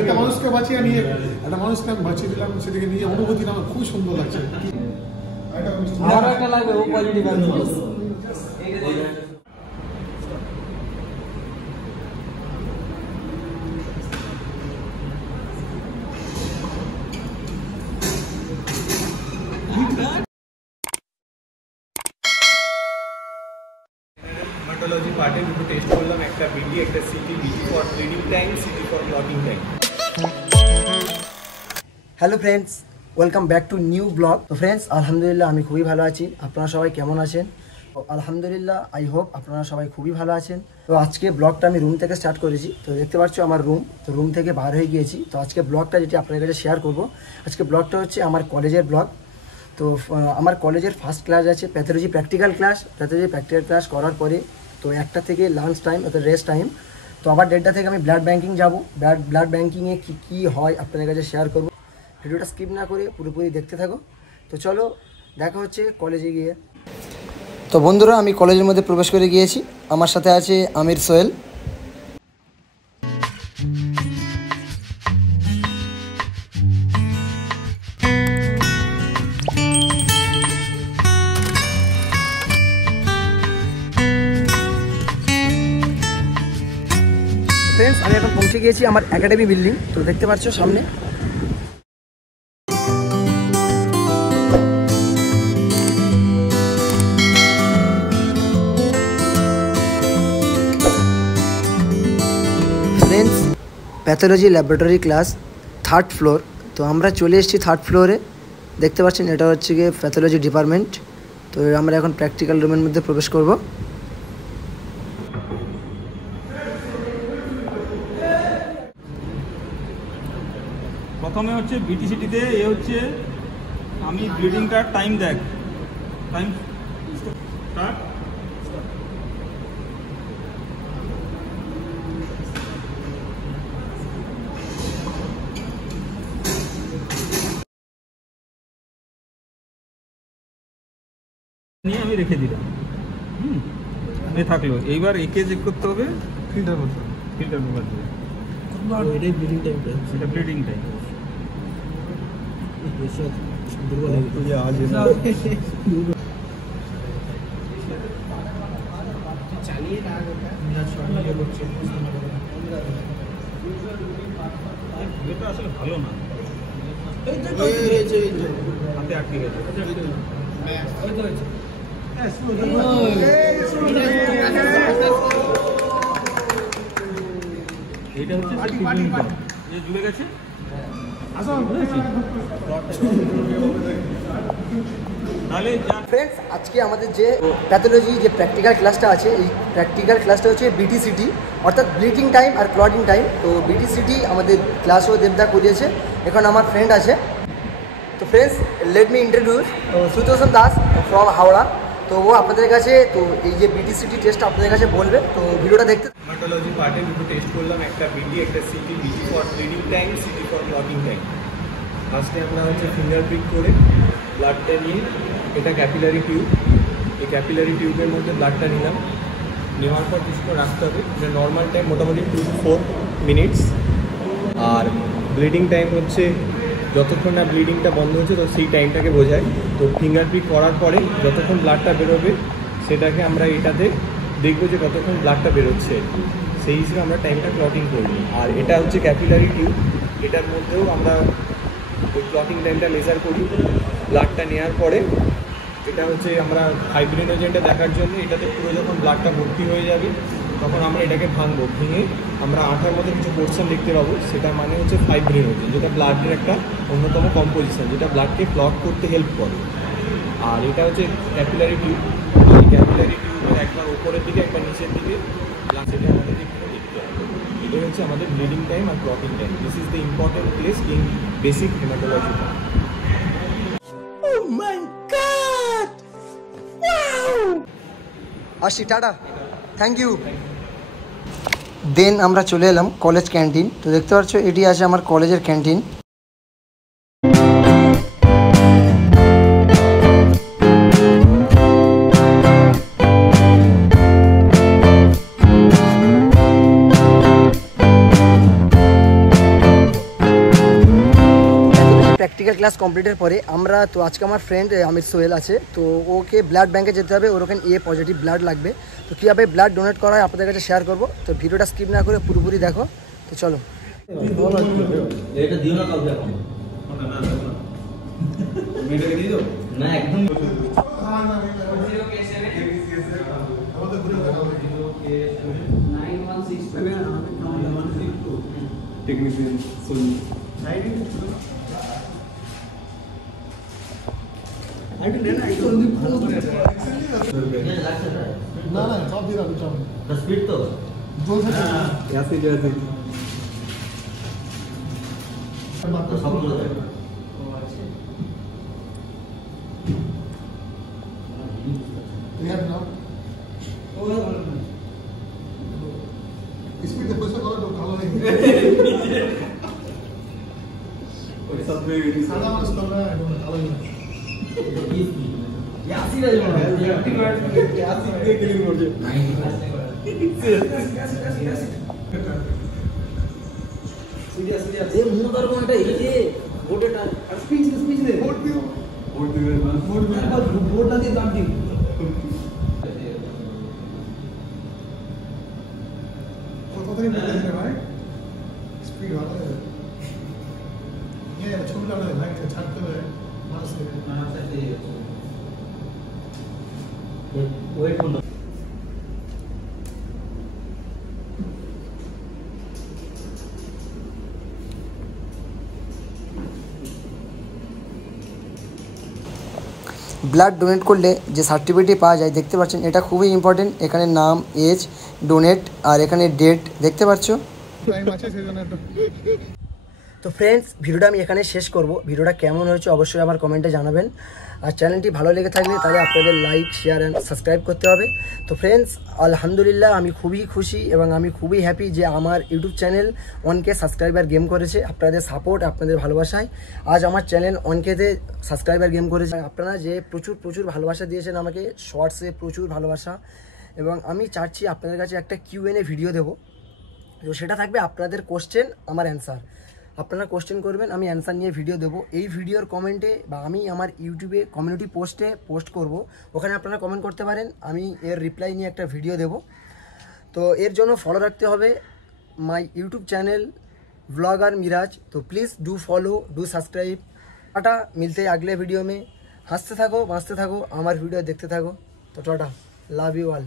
একটা মানুষকে বাঁচিয়ে নিয়ে একটা মানুষকে আমি বাঁচিয়ে দিলাম, সেদিকে নিয়ে অনুভূতিটা আমার খুব সুন্দর লাগছে। হেমাটোলজি পার্টে দুটো টেস্ট করলাম, একটা বিডি একটা city. BD for bleeding time, city for clotting time. Hello friends, welcome back to new blog. তো ফ্রেন্ডস, আলহামদুলিল্লাহ আমি খুবই ভালো আছি। আপনারা সবাই কেমন আছেন? আলহামদুলিল্লাহ, আই হোপ আপনারা সবাই খুবই ভালো আছেন। তো আজকে ব্লগটা আমি রুম থেকে স্টার্ট করেছি। তো দেখতে পাচ্ছ আমার রুম, তো রুম থেকে বার হয়ে গিয়েছি। তো আজকে ব্লগটা যেটি আপনাদের কাছে শেয়ার করব, আজকে ব্লগটা হচ্ছে আমার কলেজের ব্লগ। তো আমার কলেজের ফার্স্ট ক্লাস আছে pathology practical class. Pathology practical class করার পরে তো 1টা থেকে লাঞ্চ টাইম, অর্থাৎ রেস্ট টাইম। তো আবার 1:30 থেকে আমি ব্লাড ব্যাঙ্কিং যাব। ব্লাড ব্যাঙ্কিংয়ে কী হয় আপনাদের কাছে শেয়ার করব। ভিডিওটা স্কিপ না করে পুরোপুরি দেখতে থাকো। তো চলো দেখা হচ্ছে কলেজে গিয়ে। তো বন্ধুরা, আমি কলেজের মধ্যে প্রবেশ করে গিয়েছি। আমার সাথে আছে আমির সোহেল। ফ্রেন্ডস, আমি এখন পৌঁছে গিয়েছি আমার একাডেমি বিল্ডিং। তো দেখতে পাচ্ছ সামনে। Friends, pathology laboratory class 3rd floor. তো আমরা চলে এসেছি 3rd ফ্লোরে। দেখতে পাচ্ছেন এটা হচ্ছে গিয়ে প্যাথোলজি ডিপার্টমেন্ট। তো আমরা এখন প্র্যাকটিক্যাল রুমের মধ্যে প্রবেশ করব। প্রথমে হচ্ছে বিটিসিটিতে এ হচ্ছে আমি ব্লিডিংটার টাইম দেখ, টাইম স্টার্ট। নিয়ে আমি রেখে দিলাম। এ থাকলো। এইবার একে চেক করতে হবে ফিল্টার পেপার দিয়ে। এটাই ব্লিডিং টাইমটা, এটা ব্লিডিং টাইম। এটা আসলে ভালো না, হাতে আটকে গেছে। এটা হচ্ছে জুড়ে গেছে। ফ্রেন্ডস, আজকে আমাদের যে প্যাথোলজি যে প্র্যাকটিক্যাল ক্লাসটা আছে, এই প্র্যাকটিক্যাল ক্লাসটা হচ্ছে বিটিসিটি, অর্থাৎ ব্লিডিং টাইম আর ক্লটিং টাইম। তো বিটিসিটি আমাদের ক্লাসও দেবদা করিয়েছে। এখন আমার ফ্রেন্ড আছে। তো friends, let me introduce Sutoshan Das from Howrah. তো ও আপনাদের কাছে তো এই যে বিটিসিটি টেস্ট আপনাদের কাছে বলবে। তো ভিডিওটা দেখতে। হেমাটোলজি পার্টে দুটো টেস্ট করলাম, একটা বিডি একটা city. BD for bleeding time, city for clotting time. ফার্স্টে আমরা হচ্ছে ফিঙ্গার প্রিক করে ব্লাডটা নিয়ে, এটা ক্যাপিলারি টিউব, এই ক্যাপিলারি টিউবের মধ্যে ব্লাডটা নিলাম। নেওয়ার পর কিছুক্ষণ রাখতে হবে। এটা নর্মাল টাইম মোটামুটি 2 to 4 মিনিটস। আর ব্লিডিং টাইম হচ্ছে যতক্ষণ না ব্লিডিংটা বন্ধ হচ্ছে, তো সেই টাইমটাকে বোঝায়। তো ফিঙ্গার প্রিক করার পরে যতক্ষণ ব্লাডটা বেরোবে সেটাকে আমরা এটাতে দেখবো যে কতক্ষণ ব্লাডটা বেরোচ্ছে, সেই হিসেবে আমরা টাইমটা ক্লটিং করব। আর এটা হচ্ছে ক্যাপিলারি টিউব, এটার মধ্যেও আমরা ওই ক্লটিং টাইমটা মেজার করি। ব্লাডটা নেওয়ার পরে এটা হচ্ছে আমরা ফাইব্রিনোজেনটা দেখার জন্য এটাতে পুরো যখন ব্লাডটা ভর্তি হয়ে যাবে তখন আমরা এটাকে ভাঙবো। ভেঙে আমরা আঠার মতো কিছু পোর্শন দেখতে পাবো, সেটা মানে হচ্ছে ফাইব্রিনোজেন, যেটা ব্লাডের একটা অন্যতম কম্পোজিশন, যেটা ব্লাডকে ক্লট করতে হেল্প করে। আর এটা হচ্ছে ক্যাপিলারি টিউব। এই ক্যাপিলারি টিউবের একবার উপরের দিকে একবার নিচের দিকে সেটা আমাদের দেখতে হবে। এটাই হচ্ছে আমাদের ব্লিডিং টাইম আর clotting time. This is the important place in basic haematology. Oh my God! Wow! আসি, টাটা, থ্যাংক ইউ। দেন আমরা চলে এলাম কলেজ ক্যান্টিন। তো দেখতে পাচ্ছ এটি আছে আমার কলেজের ক্যান্টিন। ক্লাস কমপ্লিটের পরে আমরা তো আজকে আমার ফ্রেন্ড আমির সোহেল আছে, তো ওকে ব্লাড ব্যাঙ্কে যেতে হবে, ওর ওখানে পজিটিভ ব্লাড লাগবে। তো কীভাবে ব্লাড ডোনেট করা হয় আপনাদের কাছে শেয়ার করবো, তো ভিডিওটা স্কিপ না করে পুরোপুরি দেখো। তো চলো। এটা দিও না কাউকে এখন। না একদম টেকনিশিয়ান সোনি না না চাপ দিয়ে রাখো, চাপ স্পিড তো জলসা সবগুলো দেখ। স্পিড এ পয়সা করো তো ভালো নেই সাদা মানুষ তো না ভালো নেই স্পিড ভালো ছবিটা লাগছে ছাড়তে হবে মানুষকে। ওয়েট করুন। ব্লাড ডোনেট করলে যে সার্টিফিকেটটি পাওয়া যায় দেখতে পাচ্ছেন, এটা খুবই ইম্পর্টেন্ট। এখানে নাম, এজ, ডোনেট আর এখানে ডেট দেখতে পাচ্ছ। টাইম আছে সেজন্য একটু। তো ফ্রেন্ডস, ভিডিওটা আমি এখানে শেষ করব। ভিডিওটা কেমন হয়েছে অবশ্যই আমার কমেন্টে জানাবেন। আর চ্যানেলটি ভালো লেগে থাকলে তাহলে আপনাদের লাইক, শেয়ার অ্যান্ড সাবস্ক্রাইব করতে হবে। তো ফ্রেন্ডস, আলহামদুলিল্লাহ আমি খুবই খুশি এবং আমি খুবই হ্যাপি যে আমার YouTube channel 1K subscriber game করেছে। আপনাদের সাপোর্ট, আপনাদের ভালোবাসায় আজ আমার চ্যানেল 1Kতে সাবস্ক্রাইবার গেম করেছে। আপনারা যে প্রচুর ভালোবাসা দিয়েছেন আমাকে, শর্টসে প্রচুর ভালোবাসা, এবং আমি চাচ্ছি আপনাদের কাছে একটা Q&A ভিডিও দেবো। তো সেটা থাকবে আপনাদের কোশ্চেন, আমার অ্যান্সার। আপনারা কোশ্চেন করবেন, আমি অ্যান্সার নিয়ে ভিডিও দেবো। এই ভিডিওর কমেন্টে বা আমি আমার ইউটিউবে কমিউনিটি পোস্টে পোস্ট করব, ওখানে আপনারা কমেন্ট করতে পারেন, আমি এর রিপ্লাই নিয়ে একটা ভিডিও দেব। তো এর জন্য ফলো রাখতে হবে my YouTube channel vlogger Miraj. तो please do follow, do subscribe. Tata, मिलते हैं अगले वीडियो में। हंसते थको, मस्ते थको, हमारे वीडियो देखते थको। तो टाटा, लव यू ऑल।